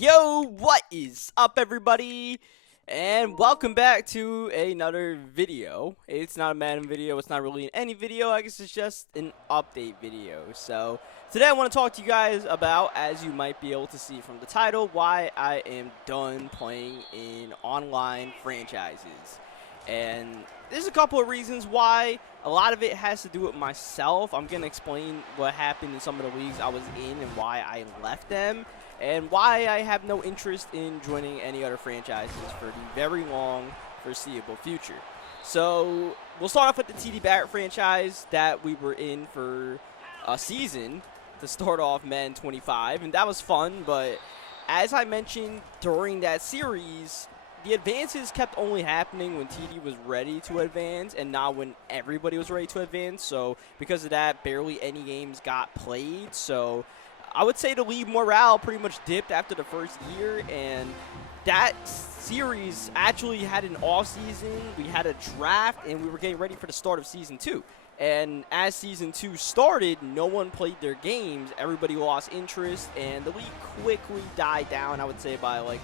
Yo, what is up, everybody? And welcome back to another video. It's not a Madden video, it's not really any video, I guess it's just an update video. So, today I want to talk to you guys about, as you might be able to see from the title, why I am done playing in online franchises. And there's a couple of reasons why. A lot of it has to do with myself. I'm going to explain what happened in some of the leagues I was in and why I left them, and why I have no interest in joining any other franchises for the very long foreseeable future. So we'll start off with the TD Barrett franchise that we were in for a season to start off Madden 25, and that was fun. But as I mentioned during that series, the advances kept only happening when TD was ready to advance and not when everybody was ready to advance. So because of that, barely any games got played. So I would say the league morale pretty much dipped after the first year, and that series actually had an off season. We had a draft, and we were getting ready for the start of Season 2. And as Season 2 started, no one played their games. Everybody lost interest, and the league quickly died down, I would say, by like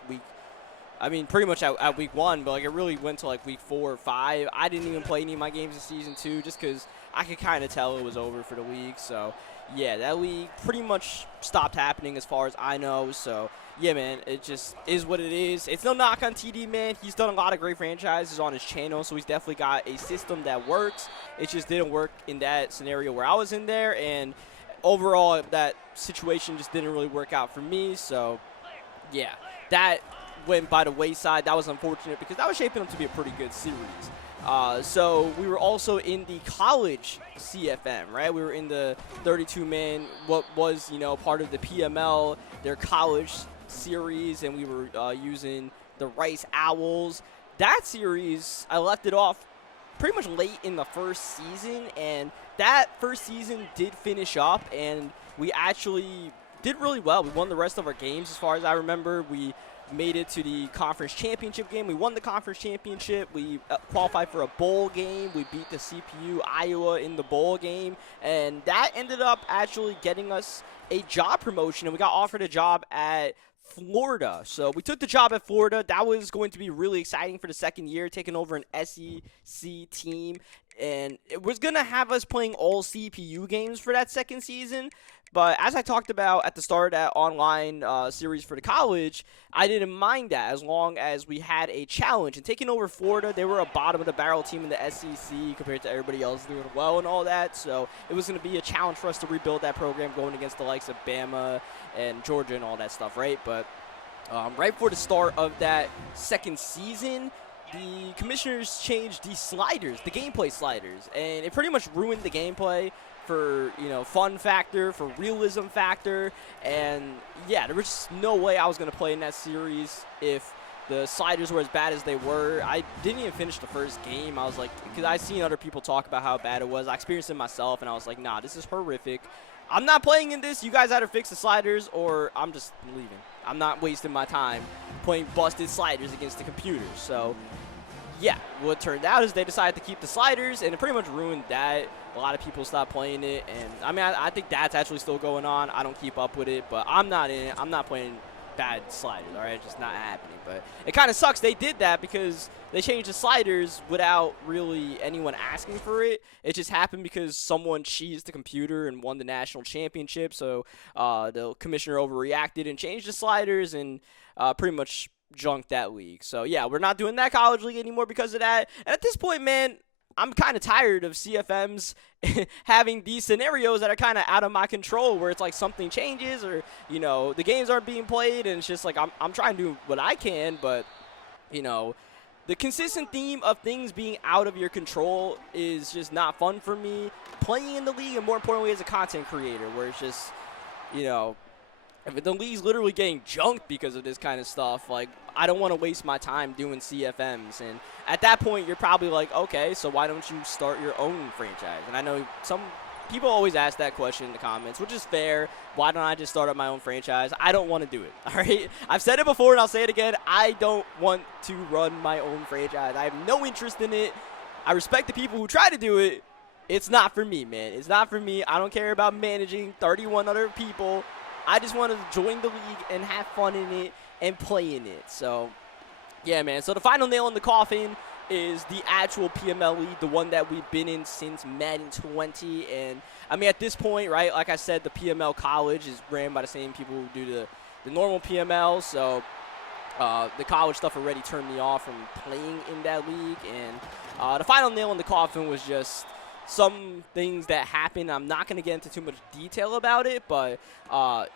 pretty much at week 1, but like it really went to like week 4 or 5. I didn't even play any of my games in Season 2 just because I could kind of tell it was over for the league. So yeah, that league pretty much stopped happening as far as I know. So yeah, man, it just is what it is. It's no knock on TD, man. He's done a lot of great franchises on his channel, so he's definitely got a system that works. It just didn't work in that scenario where I was in there, and overall that situation just didn't really work out for me. So yeah, that went by the wayside. That was unfortunate because that was shaping up to be a pretty good series. So we were also in the college CFM, right? We were in the 32-man, what was, part of the PML, their college series, and we were using the Rice Owls. That series, I left it off pretty much late in the first season, and that first season did finish up, and we actually did really well. We won the rest of our games as far as I remember. We made it to the conference championship game. We won the conference championship. We qualified for a bowl game. We beat the CPU Iowa in the bowl game, and that ended up actually getting us a job promotion, and we got offered a job at Florida. So we took the job at Florida. That was going to be really exciting for the second year, taking over an SEC team, and it was going to have us playing all CPU games for that second season. But as I talked about at the start of that online series for the college, I didn't mind that as long as we had a challenge. And taking over Florida, they were a bottom-of-the-barrel team in the SEC compared to everybody else doing well and all that. So it was going to be a challenge for us to rebuild that program going against the likes of Bama and Georgia and all that stuff, right? But right before the start of that second season, the commissioners changed the sliders, the gameplay sliders, and it pretty much ruined the gameplay for, fun factor, for realism factor. And yeah, there was just no way I was going to play in that series if the sliders were as bad as they were. I didn't even finish the first game. I was like, because I seen other people talk about how bad it was. I experienced it myself, and I was like, nah, this is horrific. I'm not playing in this. You guys either fix the sliders or I'm just leaving. I'm not wasting my time playing busted sliders against the computers. So yeah, what turned out is they decided to keep the sliders, and it pretty much ruined that. A lot of people stopped playing it, and I think that's actually still going on. I don't keep up with it, but I'm not in it. I'm not playing bad sliders, all right? It's just not happening. But it kind of sucks they did that because they changed the sliders without really anyone asking for it. It just happened because someone cheesed the computer and won the national championship, so the commissioner overreacted and changed the sliders and pretty much junked that league. So yeah, we're not doing that college league anymore because of that. And at this point, man, I'm kind of tired of CFMs having these scenarios that are kind of out of my control, where it's like something changes or, the games aren't being played, and it's just like I'm trying to do what I can, but, the consistent theme of things being out of your control is just not fun for me playing in the league, and more importantly as a content creator, where it's just, if the league's literally getting junked because of this kind of stuff, like, I don't want to waste my time doing CFMs. And at that point, you're probably like, okay, so why don't you start your own franchise? And I know some people always ask that question in the comments, which is fair. Why don't I just start up my own franchise? I don't want to do it, all right? I've said it before, and I'll say it again. I don't want to run my own franchise. I have no interest in it. I respect the people who try to do it. It's not for me, man. It's not for me. I don't care about managing 31 other people. I just want to join the league and have fun in it and play in it. So, yeah, man. So the final nail in the coffin is the actual PML league, the one that we've been in since Madden 20. And, I mean, at this point, right, like I said, the PML college is ran by the same people who do the normal PML. So the college stuff already turned me off from playing in that league. And the final nail in the coffin was just some things that happened. I'm not going to get into too much detail about it, but,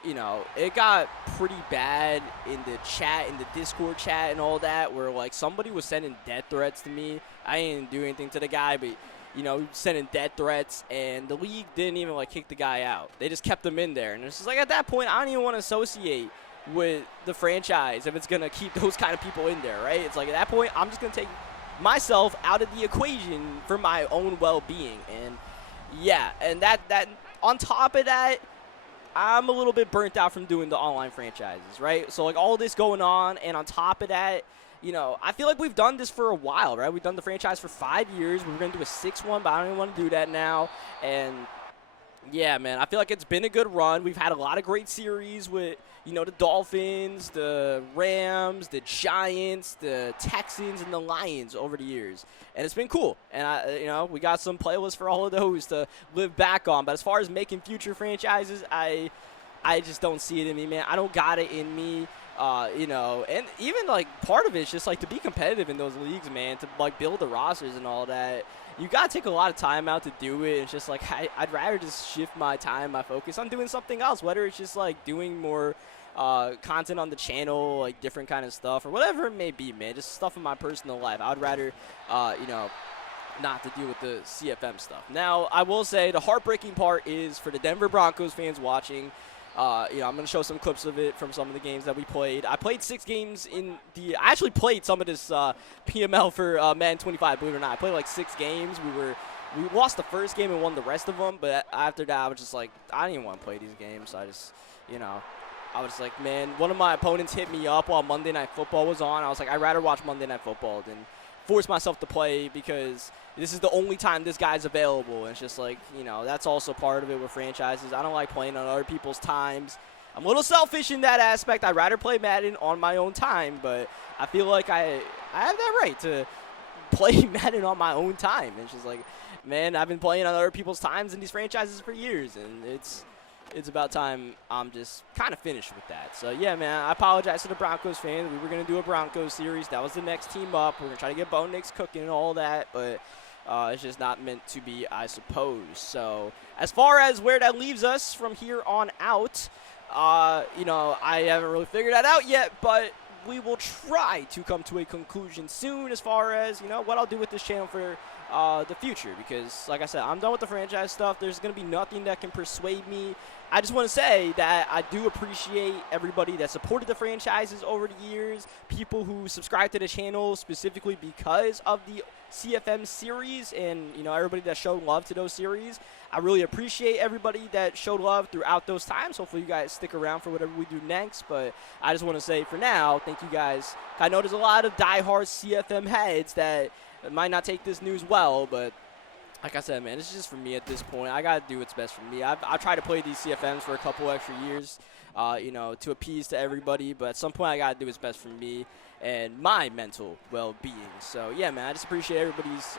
you know, it got pretty bad in the chat, in the Discord chat and all that, where, like, somebody was sending death threats to me. I didn't do anything to the guy, but, you know, sending death threats, and the league didn't even, like, kick the guy out. They just kept him in there. And it's just like, at that point, I don't even want to associate with the franchise if it's going to keep those kind of people in there, right? It's like, at that point, I'm just going to take myself out of the equation for my own well-being. And yeah, and that on top of that, I'm a little bit burnt out from doing the online franchises, right? So like all this going on, and on top of that, you know, I feel like we've done this for a while, right? We've done the franchise for 5 years. We were going to do a 6th one, but I don't even want to do that now. And yeah, man, I feel like it's been a good run. We've had a lot of great series with, you know, the Dolphins, the Rams, the Giants, the Texans, and the Lions over the years. And it's been cool. And, you know, we got some playlists for all of those to live back on. But as far as making future franchises, I just don't see it in me, man. I don't got it in me. You know, and even, like, part of it is just, like, to be competitive in those leagues, man, to, like, build the rosters and all that. You got to take a lot of time out to do it. It's just, like, I'd rather just shift my time, my focus on doing something else, whether it's just, like, doing more content on the channel, like, different kind of stuff, or whatever it may be, man, just stuff in my personal life. I would rather, you know, not to deal with the CFM stuff. Now, I will say the heartbreaking part is for the Denver Broncos fans watching. You know, I'm going to show some clips of it from some of the games that we played. I played 6 games in the – I actually played some of this PML for Madden 25, believe it or not. I played like 6 games. We lost the first game and won the rest of them, but after that, I was just like, I didn't even want to play these games. So I just, you know, I was like, man, one of my opponents hit me up while Monday Night Football was on. I was like, I'd rather watch Monday Night Football than force myself to play because this is the only time this guy's available. And it's just like, you know, that's also part of it with franchises. I don't like playing on other people's times. I'm a little selfish in that aspect. I'd rather play Madden on my own time, but I feel like I have that right to play Madden on my own time. It's just like, man, I've been playing on other people's times in these franchises for years, and it's about time I'm just kind of finished with that. So, yeah, man, I apologize to the Broncos fans. We were going to do a Broncos series. That was the next team up. We're going to try to get Bo Nix cooking and all that, but it's just not meant to be, I suppose. So, as far as where that leaves us from here on out, you know, I haven't really figured that out yet, but we will try to come to a conclusion soon as far as, you know, what I'll do with this channel for the future, because like I said, I'm done with the franchise stuff. There's going to be nothing that can persuade me. I just want to say that I do appreciate everybody that supported the franchises over the years, people who subscribe to the channel specifically because of the CFM series, and, you know, everybody that showed love to those series. I really appreciate everybody that showed love throughout those times. Hopefully you guys stick around for whatever we do next, but I just want to say for now, thank you guys. I know there's a lot of diehard CFM heads that might not take this news well, but like I said, man, it's just for me at this point. I got to do what's best for me. I've tried to play these CFMs for a couple extra years, you know, to appease to everybody, but at some point I got to do what's best for me and my mental well-being. So, yeah, man, I just appreciate everybody's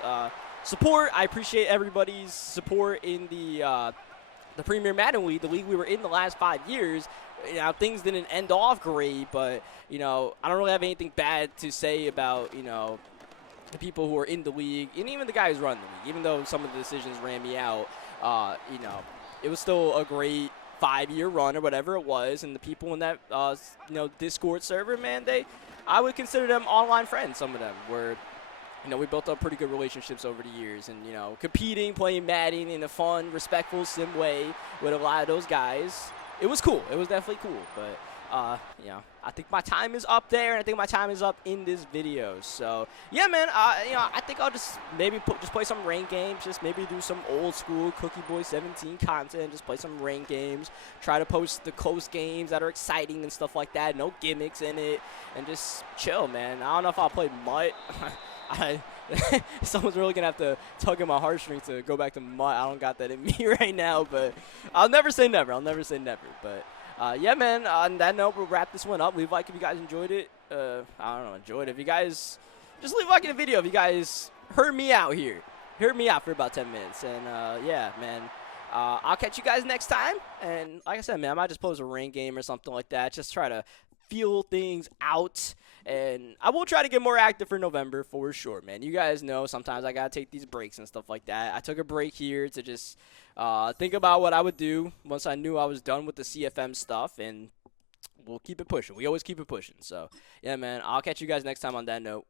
support. I appreciate everybody's support in the Premier Madden League, the league we were in the last 5 years. You know, things didn't end off great, but, you know, I don't really have anything bad to say about, you know, the people who are in the league, and even the guys who run the league. Even though some of the decisions ran me out, you know, it was still a great 5-year run or whatever it was, and the people in that, you know, Discord server, man, I would consider them online friends, some of them, where, you know, we built up pretty good relationships over the years, and, you know, competing, playing Madden in a fun, respectful, sim way with a lot of those guys. It was cool. It was definitely cool, but you know, I think my time is up there, and I think my time is up in this video. So, yeah, man, you know, I think I'll just maybe just play some ranked games, just maybe do some old school Cookie Boy 17 content, just play some ranked games, try to post the close games that are exciting and stuff like that, no gimmicks in it, and just chill, man. I don't know if I'll play Mutt. Someone's really going to have to tug at my heartstrings to go back to Mutt. I don't got that in me right now, but I'll never say never. I'll never say never, but Yeah, man. On that note, we'll wrap this one up. Leave a like if you guys enjoyed it. I don't know, enjoyed it. If you guys just leave a like in the video if you guys heard me out here. Heard me out for about 10 minutes. And yeah, man. I'll catch you guys next time. And like I said, man, I might just post a rain game or something like that. Just try to feel things out. And I will try to get more active for November for sure, man. You guys know sometimes I got to take these breaks and stuff like that. I took a break here to just think about what I would do once I knew I was done with the CFM stuff. And we'll keep it pushing. We always keep it pushing. So, yeah, man, I'll catch you guys next time on that note.